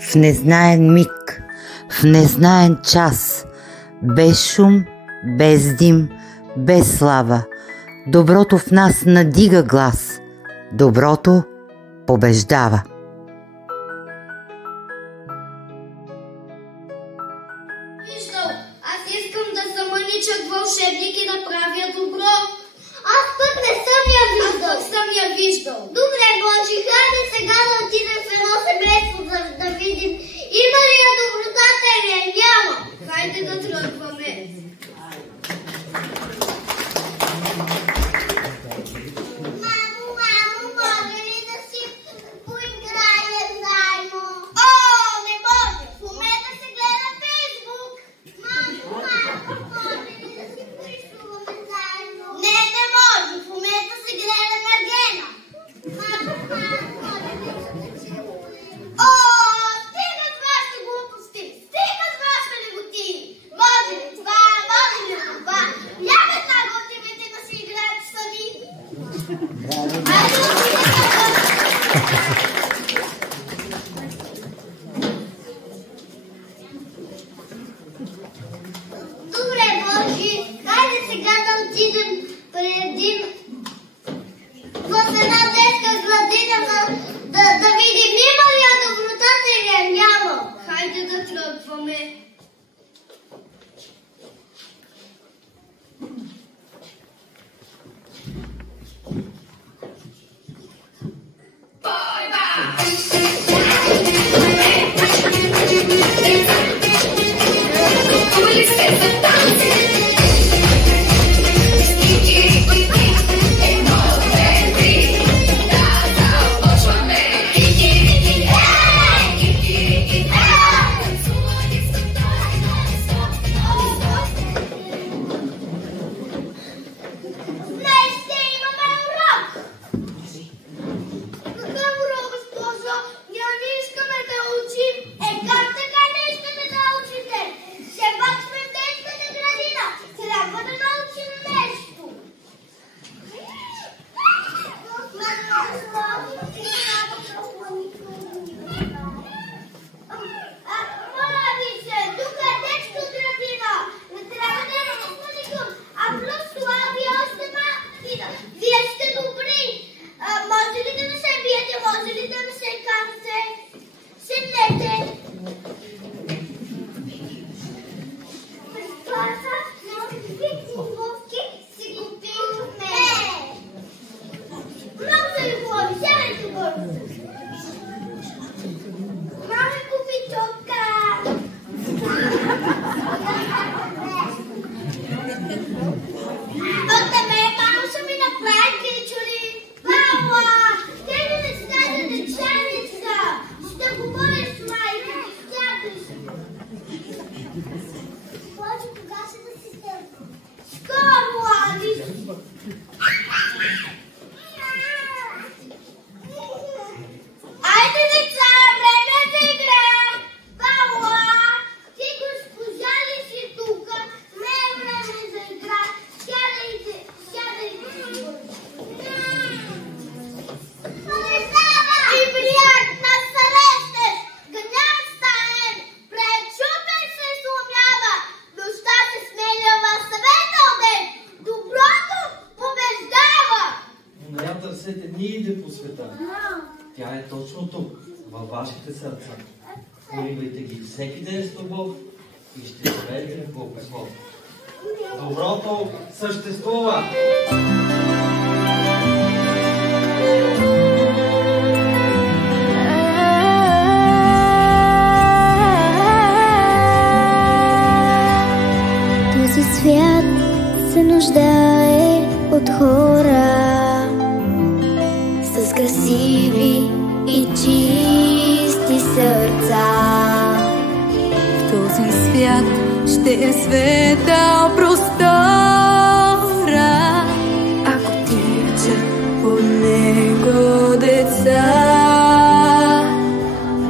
в незнаен миг, в незнаен час, без шум, без дим, без слава. Доброто в нас надига глас, доброто побеждава. Виждал, аз искам да съм мъничък вълшебник и да правя добро. Аз пък не съм я виждал. Аз пък съм я виждал. Добре, Божи, хайде сега да отидем в едно семейство, за да видим има ли я добротата или я няма. Хайде да тръгваме. Ниде по света. Тя е точно тук, във вашите сърца. Поливайте ги всеки ден с любов и ще живеете в благослов. Доброто съществува! Този свят се нуждае от хора с красиви и чисти сърца. В този свят ще е светъл простора, ако тичат по него деца.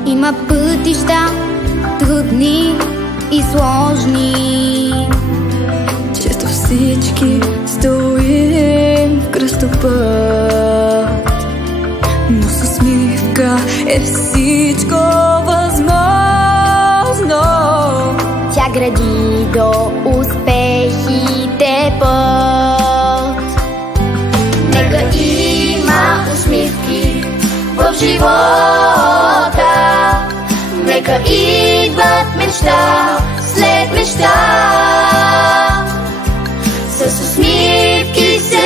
Има пътища трудни и сложни, често всички стоим в кръстопът, но с усмивка е всичко възможно. гради до успехите път. Нека има усмивки в живота, нека идват мечта след мечта. С усмивки се